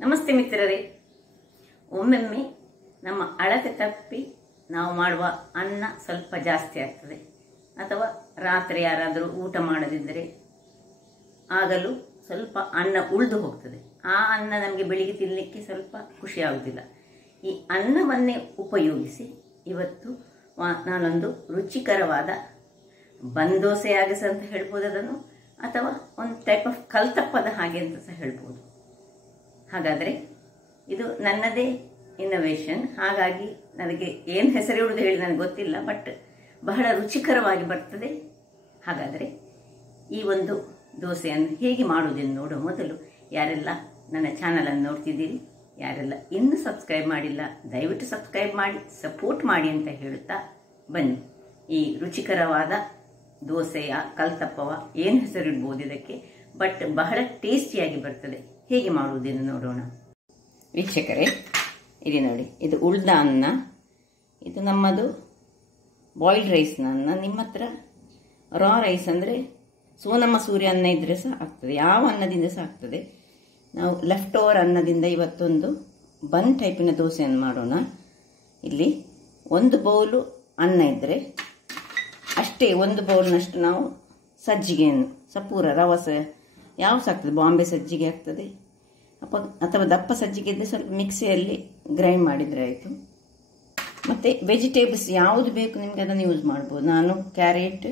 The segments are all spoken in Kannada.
ನಮಸ್ತೆ ಮಿತ್ರರೇ. ಒಮ್ಮೊಮ್ಮೆ ನಮ್ಮ ಅಳತೆ ತಪ್ಪಿ ನಾವು ಮಾಡುವ ಅನ್ನ ಸ್ವಲ್ಪ ಜಾಸ್ತಿ ಆಗ್ತದೆ, ಅಥವಾ ರಾತ್ರಿ ಯಾರಾದರೂ ಊಟ ಮಾಡದಿದ್ದರೆ ಆಗಲೂ ಸ್ವಲ್ಪ ಅನ್ನ ಉಳಿದು ಹೋಗ್ತದೆ. ಆ ಅನ್ನ ನಮಗೆ ಬೆಳಿಗ್ಗೆ ತಿನ್ನಲಿಕ್ಕೆ ಸ್ವಲ್ಪ ಖುಷಿ ಆಗುವುದಿಲ್ಲ. ಈ ಅನ್ನವನ್ನೇ ಉಪಯೋಗಿಸಿ ಇವತ್ತು ನಾನೊಂದು ರುಚಿಕರವಾದ ಬಂದೋಸೆ ಆಗಸ ಅಂತ ಹೇಳ್ಬೋದು ಅದನ್ನು, ಅಥವಾ ಒಂದು ಟೈಪ್ ಆಫ್ ಕಲ್ತಪ್ಪದ ಹಾಗೆ ಅಂತ ಸಹ ಹೇಳ್ಬೋದು. ಹಾಗಾದರೆ ಇದು ನನ್ನದೇ ಇನ್ನೋವೇಷನ್, ಹಾಗಾಗಿ ನನಗೆ ಏನು ಹೆಸರಿಡುವುದು ಹೇಳಿ ನನಗೆ ಗೊತ್ತಿಲ್ಲ, ಬಟ್ ಬಹಳ ರುಚಿಕರವಾಗಿ ಬರ್ತದೆ. ಹಾಗಾದರೆ ಈ ಒಂದು ದೋಸೆಯನ್ನು ಹೇಗೆ ಮಾಡುವುದೆಂದು ನೋಡುವ ಮೊದಲು ಯಾರೆಲ್ಲ ನನ್ನ ಚಾನಲನ್ನು ನೋಡ್ತಿದ್ದೀರಿ, ಯಾರೆಲ್ಲ ಇನ್ನೂ ಸಬ್ಸ್ಕ್ರೈಬ್ ಮಾಡಿಲ್ಲ ದಯವಿಟ್ಟು ಸಬ್ಸ್ಕ್ರೈಬ್ ಮಾಡಿ ಸಪೋರ್ಟ್ ಮಾಡಿ ಅಂತ ಹೇಳುತ್ತಾ ಬನ್ನಿ. ಈ ರುಚಿಕರವಾದ ದೋಸೆಯ ಕಲ್ತಪ್ಪವ ಏನು ಹೆಸರಿಡ್ಬೋದು ಇದಕ್ಕೆ, ಬಟ್ ಬಹಳ ಟೇಸ್ಟಿಯಾಗಿ ಬರ್ತದೆ. ಹೇಗೆ ಮಾಡುವುದೆಂದು ನೋಡೋಣ. ವೀಕ್ಷಕರೇ, ಇಲ್ಲಿ ನೋಡಿ, ಇದು ಉಳ್ದ ಅನ್ನ, ಇದು ನಮ್ಮದು ಬಾಯ್ಲ್ಡ್ ರೈಸ್ನ ಅನ್ನ. ನಿಮ್ಮ ಹತ್ರ ರಾ ರೈಸ್ ಅಂದರೆ ಸೋನಾ ಮಸೂರಿ ಅನ್ನ ಇದ್ದರೆ ಸಹ ಆಗ್ತದೆ, ಯಾವ ಅನ್ನದಿಂದ ಸಹ ಆಗ್ತದೆ. ನಾವು ಲೆಫ್ಟ್ ಓವರ್ ಅನ್ನದಿಂದ ಇವತ್ತೊಂದು ಬನ್ ಟೈಪಿನ ದೋಸೆಯನ್ನು ಮಾಡೋಣ. ಇಲ್ಲಿ ಒಂದು ಬೌಲು ಅನ್ನ ಇದ್ದರೆ ಅಷ್ಟೇ, ಒಂದು ಬೌಲ್ನಷ್ಟು ನಾವು ಸಜ್ಜಿಗೆಯನ್ನು ಸಪೂರ ರವಸ ಯಾವ ಸಹ ಆಗ್ತದೆ, ಬಾಂಬೆ ಸಜ್ಜಿಗೆ ಆಗ್ತದೆ ಅಥವಾ ದಪ್ಪ ಸಜ್ಜಿಗೆ ಇದ್ದರೆ ಸ್ವಲ್ಪ ಮಿಕ್ಸಿಯಲ್ಲಿ ಗ್ರೈಂಡ್ ಮಾಡಿದರೆ ಆಯಿತು. ಮತ್ತು ವೆಜಿಟೇಬಲ್ಸ್ ಯಾವುದು ಬೇಕು ನಿಮಗೆ ಅದನ್ನು ಯೂಸ್ ಮಾಡ್ಬೋದು. ನಾನು ಕ್ಯಾರೆಟ್,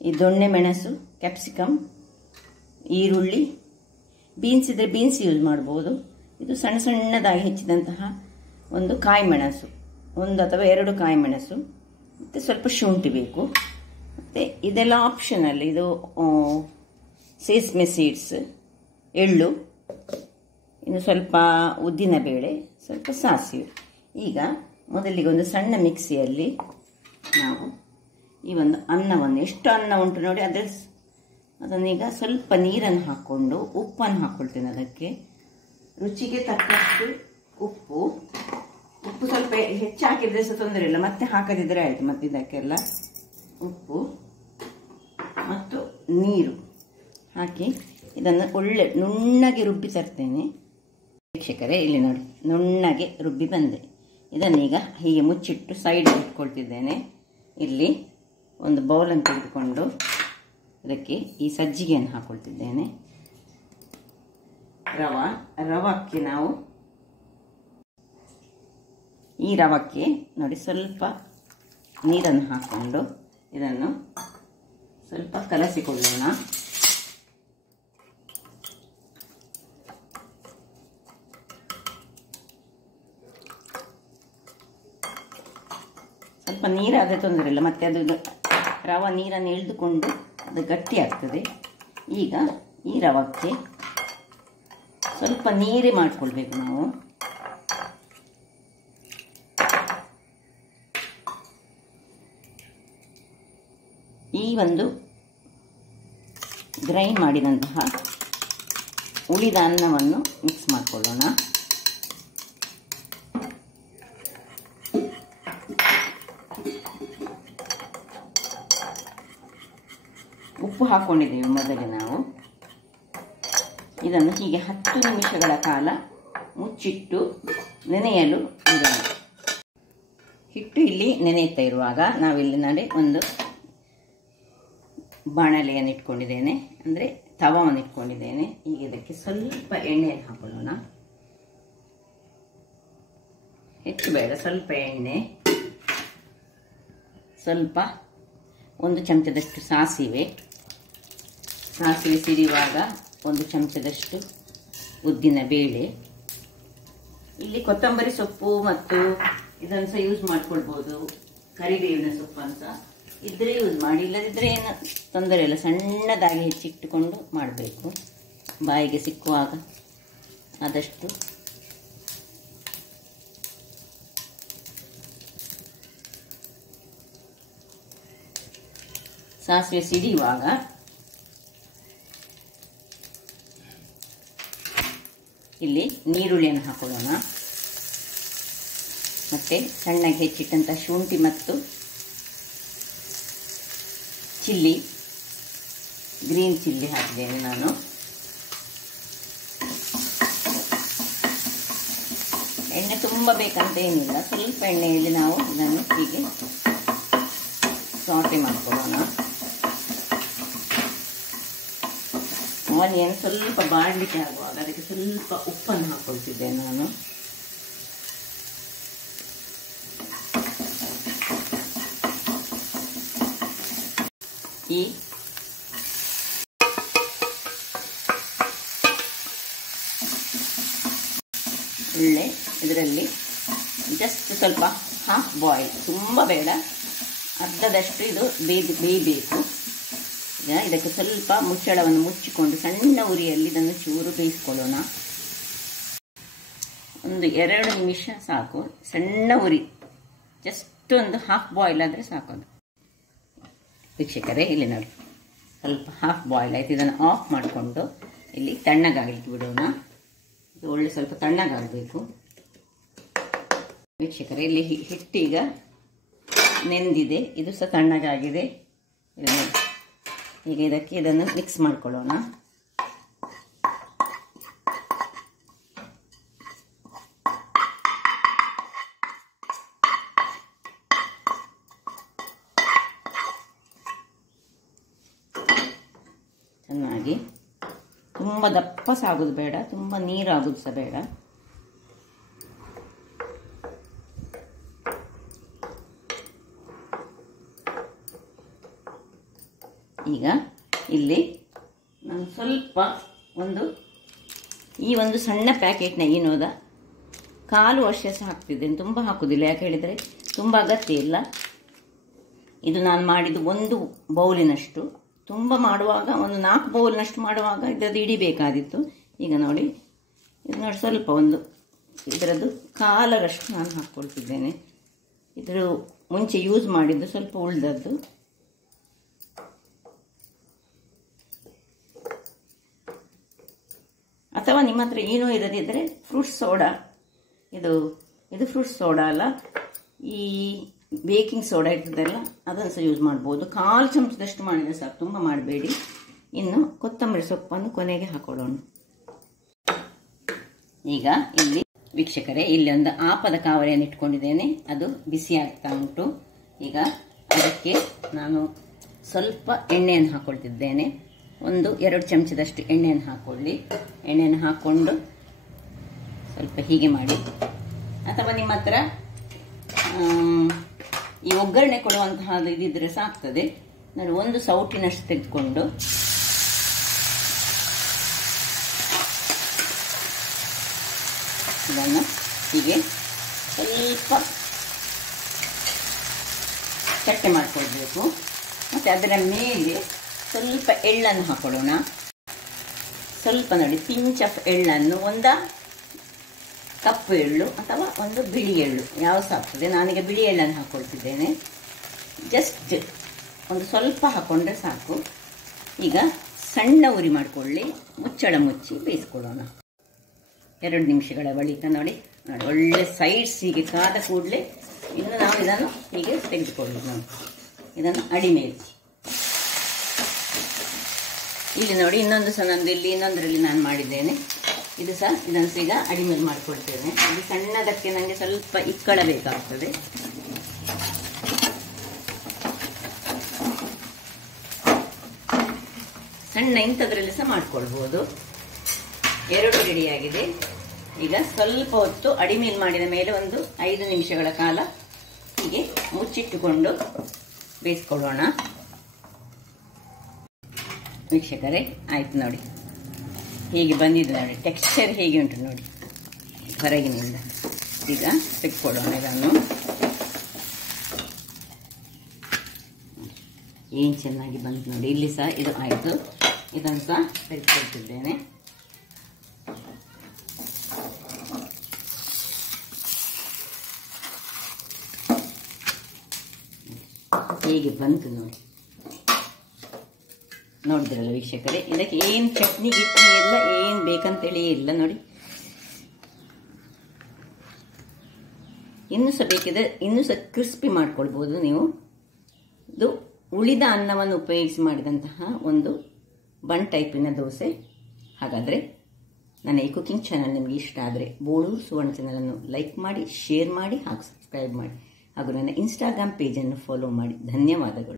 ಈ ದೊಣ್ಣೆ ಮೆಣಸು, ಕ್ಯಾಪ್ಸಿಕಮ್, ಈರುಳ್ಳಿ, ಬೀನ್ಸ್ ಇದ್ದರೆ ಬೀನ್ಸ್ ಯೂಸ್ ಮಾಡ್ಬೋದು. ಇದು ಸಣ್ಣ ಸಣ್ಣದಾಗಿ ಹೆಚ್ಚಿದಂತಹ ಒಂದು ಕಾಯಿ ಮೆಣಸು, ಒಂದು ಅಥವಾ ಎರಡು ಕಾಯಿ ಮೆಣಸು, ಮತ್ತು ಸ್ವಲ್ಪ ಶುಂಠಿ ಬೇಕು. ಮತ್ತು ಇದೆಲ್ಲ ಆಪ್ಷನಲ್. ಇದು ಸೇಸ್ಮೆ ಸೀಡ್ಸ್, ಎಳ್ಳು, ಇನ್ನು ಸ್ವಲ್ಪ ಉದ್ದಿನ ಬೇಳೆ, ಸ್ವಲ್ಪ ಸಾಸಿವೆ. ಈಗ ಮೊದಲಿಗೆ ಒಂದು ಸಣ್ಣ ಮಿಕ್ಸಿಯಲ್ಲಿ ನಾವು ಈ ಒಂದು ಅನ್ನವನ್ನು, ಎಷ್ಟು ಅನ್ನ ಉಂಟು ನೋಡಿ ಅದನ್ನೀಗ ಸ್ವಲ್ಪ ನೀರನ್ನು ಹಾಕ್ಕೊಂಡು ಉಪ್ಪನ್ನು ಹಾಕ್ಕೊಳ್ತೇನೆ. ಅದಕ್ಕೆ ರುಚಿಗೆ ತಕ್ಕಷ್ಟು ಉಪ್ಪು ಸ್ವಲ್ಪ ಹೆಚ್ಚು ಹಾಕಿದರೆ ಸಹ ತೊಂದರೆ ಇಲ್ಲ, ಮತ್ತೆ ಹಾಕದಿದ್ದರೆ ಆಯಿತು. ಮತ್ತು ಇದಕ್ಕೆಲ್ಲ ಉಪ್ಪು ಮತ್ತು ನೀರು ಹಾಕಿ ಇದನ್ನು ಒಳ್ಳೆ ನುಣ್ಣಗೆ ರುಬ್ಬಿ ತರ್ತೇನೆ. ವೀಕ್ಷಕರೇ, ಇಲ್ಲಿ ನೋಡಿ, ನುಣ್ಣಗೆ ರುಬ್ಬಿ ಬಂದೆ. ಇದನ್ನೀಗ ಹೀಗೆ ಮುಚ್ಚಿಟ್ಟು ಸೈಡ್ ಇಟ್ಕೊಳ್ತಿದ್ದೇನೆ. ಇಲ್ಲಿ ಒಂದು ಬೌಲನ್ನು ತೆಗೆದುಕೊಂಡು ಇದಕ್ಕೆ ಈ ಸಜ್ಜಿಗೆಯನ್ನು ಹಾಕ್ಕೊಳ್ತಿದ್ದೇನೆ. ರವಕ್ಕೆ ನಾವು ಈ ರವಕ್ಕೆ ನೋಡಿ ಸ್ವಲ್ಪ ನೀರನ್ನು ಹಾಕ್ಕೊಂಡು ಇದನ್ನು ಸ್ವಲ್ಪ ಕಲಸಿಕೊಳ್ಳೋಣ. ಸ್ವಲ್ಪ ನೀರಾದರೆ ತೊಂದರೆ ಇಲ್ಲ, ಮತ್ತೆ ಅದು ರವ ನೀರನ್ನು ಎಳೆದುಕೊಂಡು ಅದು ಗಟ್ಟಿ ಆಗ್ತದೆ. ಈಗ ಈ ರವಕ್ಕೆ ಸ್ವಲ್ಪ ನೀರೇ ಮಾಡಿಕೊಳ್ಬೇಕು ನಾವು. ಈ ಒಂದು ಗ್ರೈಂಡ್ ಮಾಡಿದಂತಹ ಉಳಿದ ಅನ್ನವನ್ನು ಮಿಕ್ಸ್ ಮಾಡಿಕೊಳ್ಳೋಣ. ಉಪ್ಪು ಹಾಕ್ಕೊಂಡಿದ್ದೇವೆ ಮೊದಲೇ ನಾವು. ಇದನ್ನು ಹೀಗೆ 10 ನಿಮಿಷಗಳ ಕಾಲ ಮುಚ್ಚಿಟ್ಟು ನೆನೆಯಲು ಇಡೋಣ. ಹಿಟ್ಟು ಇಲ್ಲಿ ನೆನೆಯುತ್ತಾ ಇರುವಾಗ ನಾವಿಲ್ಲಿ ನೋಡಿ ಒಂದು ಬಾಣಲೆಯನ್ನು ಇಟ್ಕೊಂಡಿದ್ದೇನೆ, ಅಂದರೆ ತವವನ್ನು ಇಟ್ಕೊಂಡಿದ್ದೇನೆ. ಈಗ ಇದಕ್ಕೆ ಸ್ವಲ್ಪ ಎಣ್ಣೆಯನ್ನು ಹಾಕೊಳ್ಳೋಣ. ಹೆಚ್ಚು ಬೇಡ, ಸ್ವಲ್ಪ ಎಣ್ಣೆ, ಸ್ವಲ್ಪ 1 ಚಮಚದಷ್ಟು ಸಾಸಿವೆ ಸಿಡಿಯುವಾಗ 1 ಚಮಚದಷ್ಟು ಉದ್ದಿನ ಬೇಳೆ. ಇಲ್ಲಿ ಕೊತ್ತಂಬರಿ ಸೊಪ್ಪು ಮತ್ತು ಇದನ್ನು ಸಹ ಯೂಸ್ ಮಾಡ್ಕೊಳ್ಬೋದು, ಕರಿಬೇವಿನ ಸೊಪ್ಪು ಅಂತ ಇದ್ರೆ ಯೂಸ್ ಮಾಡಿ, ಇಲ್ಲದಿದ್ದರೆ ಏನು ತೊಂದರೆ ಇಲ್ಲ. ಸಣ್ಣದಾಗಿ ಹೆಚ್ಚಿಟ್ಟುಕೊಂಡು ಮಾಡಬೇಕು, ಬಾಯಿಗೆ ಸಿಕ್ಕುವಾಗ ಆದಷ್ಟು. ಸಾಸಿವೆ ಸಿಡಿಯುವಾಗ ಇಲ್ಲಿ ನೀರುಳ್ಳಿಯನ್ನು ಹಾಕೊಳ್ಳೋಣ. ಮತ್ತು ಸಣ್ಣಗೆ ಹೆಚ್ಚಿಟ್ಟಂಥ ಶುಂಠಿ ಮತ್ತು ಚಿಲ್ಲಿ, ಗ್ರೀನ್ ಚಿಲ್ಲಿ ಹಾಕಿದ್ದೇನೆ ನಾನು. ಎಣ್ಣೆ ತುಂಬ ಬೇಕಂತ ಏನಿಲ್ಲ, ಸ್ವಲ್ಪ ಎಣ್ಣೆಯಲ್ಲಿ ನಾವು ಇದನ್ನು ಹೀಗೆ ಸಾಟೆ ಮಾಡ್ಕೊಳ್ಳೋಣ. ಆನಿಯನ್ ಸ್ವಲ್ಪ ಬಾಡಲಿಕ್ಕೆ ಆಗುವಾಗ ಅದಕ್ಕೆ ಸ್ವಲ್ಪ ಉಪ್ಪನ್ನು ಹಾಕೊಳ್ತಿದ್ದೆ ನಾನು. ಈ ಒಳ್ಳೆ ಇದರಲ್ಲಿ ಜಸ್ಟ್ ಸ್ವಲ್ಪ ಹಾಫ್ ಬಾಯ್ಲ್, ತುಂಬ ಬೇಡ, ಅರ್ಧದಷ್ಟು ಇದು ಬೇಯಬೇಕು. ಈಗ ಇದಕ್ಕೆ ಸ್ವಲ್ಪ ಮುಚ್ಚಳವನ್ನು ಮುಚ್ಚಿಕೊಂಡು ಸಣ್ಣ ಉರಿಯಲ್ಲಿ ಇದನ್ನು ಚೂರು ಬೇಯಿಸ್ಕೊಳ್ಳೋಣ. ಒಂದು 2 ನಿಮಿಷ ಸಾಕು, ಸಣ್ಣ ಉರಿ, ಜಸ್ಟ್ ಒಂದು ಹಾಫ್ ಬಾಯ್ಲ್ ಆದರೆ ಸಾಕೋದು. ವೀಕ್ಷಕರೇ ಇಲ್ಲಿ ನೋಡಿ, ಸ್ವಲ್ಪ ಹಾಫ್ ಬಾಯ್ಲ್ ಆಯ್ತು. ಇದನ್ನು ಆಫ್ ಮಾಡಿಕೊಂಡು ಇಲ್ಲಿ ತಣ್ಣಗಾಗಲಿಕ್ಕೆ ಬಿಡೋಣ. ಇದು ಒಳ್ಳೆ ಸ್ವಲ್ಪ ತಣ್ಣಗಾಗಬೇಕು. ವೀಕ್ಷಕರೇ ಇಲ್ಲಿ ಹಿಟ್ಟೀಗ ನೆಂದಿದೆ, ಇದು ಸಹ ತಣ್ಣಗಾಗಿದೆ. ಈಗ ಇದಕ್ಕೆ ಇದನ್ನು ಮಿಕ್ಸ್ ಮಾಡ್ಕೊಳ್ಳೋಣ. ಚೆನ್ನಾಗಿ, ತುಂಬ ದಪ್ಪ ಸಾಗೋದು ಬೇಡ, ತುಂಬ ನೀರಾಗೋದು ಸಹ ಬೇಡ. ಈಗ ಇಲ್ಲಿ ನಾನು ಸ್ವಲ್ಪ ಈ ಒಂದು ಸಣ್ಣ ಪ್ಯಾಕೆಟ್ನ ಈನೋದ 1/4 ವರ್ಷ ಸಹ ಹಾಕ್ತಿದ್ದೇನೆ, ತುಂಬ ಹಾಕುವುದಿಲ್ಲ. ಯಾಕೆ ಹೇಳಿದರೆ ತುಂಬ ಅಗತ್ಯ ಇಲ್ಲ. ಇದು ನಾನು ಮಾಡಿದ್ದು 1 ಬೌಲಿನಷ್ಟು. ತುಂಬ ಮಾಡುವಾಗ ಒಂದು 4 ಬೌಲ್ನಷ್ಟು ಮಾಡುವಾಗ ಇದರದ್ದು ಇಡಿಬೇಕಾದಿತ್ತು. ಈಗ ನೋಡಿ, ಇದು ನೋಡಿ ಸ್ವಲ್ಪ ಇದರದ್ದು 1/4ರಷ್ಟು ನಾನು ಹಾಕ್ಕೊಳ್ತಿದ್ದೇನೆ. ಇದರ ಮುಂಚೆ ಯೂಸ್ ಮಾಡಿದ್ದು ಸ್ವಲ್ಪ ಉಳಿದದ್ದು. ಅಥವಾ ನಿಮ್ಮ ಹತ್ರ ಏನೂ ಇರದಿದ್ದರೆ ಫ್ರೂಟ್ ಸೋಡಾ, ಇದು ಫ್ರೂಟ್ ಸೋಡಾ ಅಲ್ಲ, ಈ ಬೇಕಿಂಗ್ ಸೋಡಾ ಇರ್ತದಲ್ಲ, ಅದನ್ನು ಸಹ ಯೂಸ್ ಮಾಡ್ಬೋದು. 1/4 ಚಮಚದಷ್ಟು ಮಾಡಿದರೆ ಸಾಕು, ತುಂಬ ಮಾಡಬೇಡಿ. ಇನ್ನು ಕೊತ್ತಂಬರಿ ಸೊಪ್ಪನ್ನು ಕೊನೆಗೆ ಹಾಕೊಳ್ಳೋಣ. ಈಗ ಇಲ್ಲಿ ವೀಕ್ಷಕರೇ, ಇಲ್ಲಿ ಒಂದು ಆಪದ ಕಾವಲಿಯನ್ನು ಇಟ್ಕೊಂಡಿದ್ದೇನೆ, ಅದು ಬಿಸಿ ಆಗ್ತಾ ಉಂಟು. ಈಗ ಅದಕ್ಕೆ ನಾನು ಸ್ವಲ್ಪ ಎಣ್ಣೆಯನ್ನು ಹಾಕೊಳ್ತಿದ್ದೇನೆ. 1-2 ಚಮಚದಷ್ಟು ಎಣ್ಣೆಯನ್ನು ಹಾಕೊಳ್ಳಿ. ಎಣ್ಣೆಯನ್ನು ಹಾಕ್ಕೊಂಡು ಸ್ವಲ್ಪ ಹೀಗೆ ಮಾಡಿ, ಅಥವಾ ನಿಮ್ಮ ಹತ್ರ ಈ ಒಗ್ಗರಣೆ ಕೊಡುವಂತಹ ಇದಿದ್ರೆ ಸಾಕ್ತದೆ. ನಾನು 1 ಸೌಟಿನಷ್ಟು ತೆಗೆದುಕೊಂಡು ಇದನ್ನು ಹೀಗೆ ಸ್ವಲ್ಪ ಚಟ್ಟೆ ಮಾಡಿಕೊಳ್ಬೇಕು. ಮತ್ತು ಅದರ ಮೇಲೆ ಸ್ವಲ್ಪ ಎಳ್ಳನ್ನು ಹಾಕೊಳ್ಳೋಣ. ಸ್ವಲ್ಪ ನೋಡಿ, ಪಿಂಚ್ ಆಫ್ ಎಳ್ಳನ್ನು, 1 ಕಪ್ಪು ಎಳ್ಳು ಅಥವಾ 1 ಬಿಳಿ ಎಳ್ಳು, ಯಾವ ಸಹ ಆಗ್ತದೆ. ನಾನೀಗ ಬಿಳಿ ಎಳ್ಳನ್ನು ಹಾಕ್ಕೊಳ್ತಿದ್ದೇನೆ. ಜಸ್ಟ್ ಒಂದು ಸ್ವಲ್ಪ ಹಾಕ್ಕೊಂಡ್ರೆ ಸಾಕು. ಈಗ ಸಣ್ಣ ಉರಿ ಮಾಡಿಕೊಳ್ಳಿ, ಮುಚ್ಚಳ ಮುಚ್ಚಿ ಬೇಯಿಸ್ಕೊಳ್ಳೋಣ. 2 ನಿಮಿಷಗಳ ಬಳಿಕ ನೋಡಿ ಒಳ್ಳೆ ಸೈಡ್ಸ್ ಹೀಗೆ ಕಾದ ಕೂಡಲೇ ಇನ್ನು ನಾವು ಇದನ್ನು ಹೀಗೆ ತೆಗೆದುಕೊಳ್ಳೋದು. ನೋಡಿ, ಇದನ್ನು ಅಡಿ ಮೇಲೆ ಇಲ್ಲಿ ನೋಡಿ, ಇನ್ನೊಂದು ಸಹ ನಂದು ಇಲ್ಲಿ ಇನ್ನೊಂದರಲ್ಲಿ ನಾನು ಮಾಡಿದ್ದೇನೆ. ಇದು ಸಹ ಇದನ್ನು ಈಗ ಅಡಿಮೇಲೆ ಮಾಡಿಕೊಳ್ತೇನೆ. ಇದು ಸಣ್ಣದಕ್ಕೆ ನನಗೆ ಸ್ವಲ್ಪ ಇಕ್ಕಳ ಬೇಕಾಗ್ತದೆ. ಸಣ್ಣ ಇಂಥದ್ರಲ್ಲಿ ಸಹ ಮಾಡ್ಕೊಳ್ಬೋದು. 2 ರೆಡಿಯಾಗಿದೆ. ಈಗ ಸ್ವಲ್ಪ ಹೊತ್ತು ಅಡಿಮೇಲೆ ಮಾಡಿದ ಮೇಲೆ 5 ನಿಮಿಷಗಳ ಕಾಲ ಹೀಗೆ ಮುಚ್ಚಿಟ್ಟುಕೊಂಡು ಬೇಯಿಸ್ಕೊಳ್ಳೋಣ. ವೀಕ್ಷಕರೇ, ಆಯ್ತು ನೋಡಿ, ಹೀಗೆ ಬಂದಿದೆ ನೋಡಿ, ಟೆಕ್ಸ್ಚರ್ ಹೇಗೆ ಉಂಟು ನೋಡಿ ಹೊರಗಿನಿಂದ. ಈಗ ತೆಗೆದುಕೊಳ್ಳೋಣ ಇದನ್ನು. ಏನು ಚೆನ್ನಾಗಿ ಬಂತು ನೋಡಿ. ಇಲ್ಲಿ ಸಹ ಇದು ಆಯಿತು. ಇದನ್ನು ಸಹ ತೆಗೆದುಕೊಳ್ತಿದ್ದೇನೆ. ಹೇಗೆ ಬಂತು ನೋಡಿ, ನೋಡಿದ್ರಲ್ಲ ವೀಕ್ಷಕರೇ. ಇದಕ್ಕೆ ಏನು ಚಟ್ನಿ ಗಿಟ್ನಿ ಎಲ್ಲ ಏನು ಬೇಕಂತೇಳಿ ಇಲ್ಲ ನೋಡಿ. ಇನ್ನೂ ಸಹ ಬೇಕಿದ್ರೆ ಇನ್ನೂ ಸಹ ಕ್ರಿಸ್ಪಿ ಮಾಡ್ಕೊಳ್ಬೋದು ನೀವು. ಇದು ಉಳಿದ ಅನ್ನವನ್ನು ಉಪಯೋಗಿಸಿ ಮಾಡಿದಂತಹ ಒಂದು ಬನ್ ಟೈಪಿನ ದೋಸೆ. ಹಾಗಾದರೆ ನನ್ನ ಈ ಕುಕಿಂಗ್ ಚಾನಲ್ ನಿಮಗೆ ಇಷ್ಟ ಆದರೆ ಬೋಳೂರು ಸುವರ್ಣ ಚಾನಲನ್ನು ಲೈಕ್ ಮಾಡಿ, ಶೇರ್ ಮಾಡಿ ಹಾಗೂ ಸಬ್ಸ್ಕ್ರೈಬ್ ಮಾಡಿ ಹಾಗೂ ನನ್ನ ಇನ್ಸ್ಟಾಗ್ರಾಮ್ ಪೇಜನ್ನು ಫಾಲೋ ಮಾಡಿ. ಧನ್ಯವಾದಗಳು.